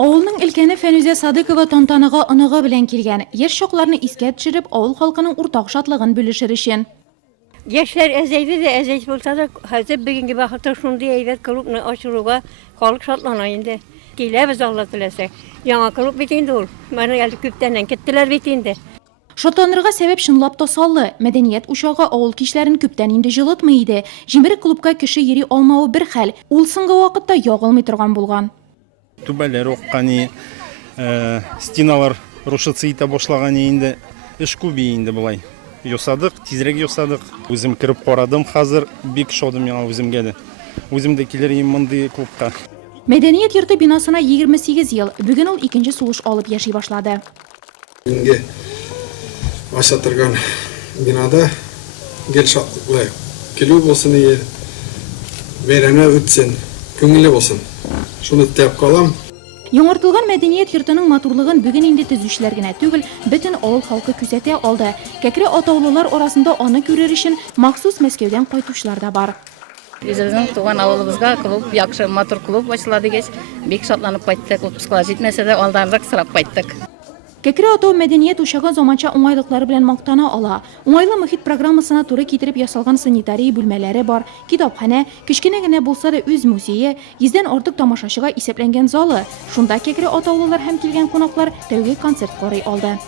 Авылның өлкәне Фәнүзә Садыкова тантанага оныгы белән килгән. Яшь чакларны искә төшереп, авыл халкының уртак шатлыгын бүлешер өчен. Яшьләр әзәйде дә әзәйс булса да, хәзер бүгенге вакытта шундый әйбәт клубны ачыруга халык шатлана инде. Киләбез Алла теләсә. Яңа клуб бит инде ул. Менә әле күптәннән киттеләр бит инде. Шатланырга сәбәп шунлап та саллы. Мәдәният учагы авыл кичләрен күптән инде җылытмый иде. Җимерек клубка кеше йөри алмавы бер хәл. Ул соңгы вакытта ягылмый торган булган. Түбәләр оқканы, стеналар рушиться итә башлаган инде. Эш күп инде булай. Ясадык, тизрәк ясадык. Үзем кирип карадым, хәзер бик шадым яңа үземгә дә. Үзем дә килер идем мондый клубка. Мәдәният йорты бинасына 28 ел. Бүген ул икенче сугыш алып яши башлады. Бүгенге ашатырган бинада гел шатлыклы килү булсын ие, бәйрәме үтсен, күңелле булсын. Шуны тәп калам. Яңартылган мәдәният йортының матурлыгын бүген инде төзүчеләр генә түгел, бөтен авыл халкы күзәтә алды. Кәкре атаулылар арасында аны күрер өчен махсус Мәскәүдән кайтучылар да бар. Үзебезнең туган авылыбызга клуб, яхшы матур клуб ачылды дигәч, бик шатланып кайттык. Отпускка җитмәсә дә алданрак сорап кайттык. Кәкре атау мәдәният учагы заманча уңайлыклары белән мактана ала. Уңайлы мөхит программасына туры китереп ясалган санитария бүлмәләре бар, китапханә, кечкенә генә булса да үз музее, 100дән артык тамашачыга исәпләнгән залы. Шунда кәкре атаулылар һәм килгән кунаклар тәүге концерт карый алды.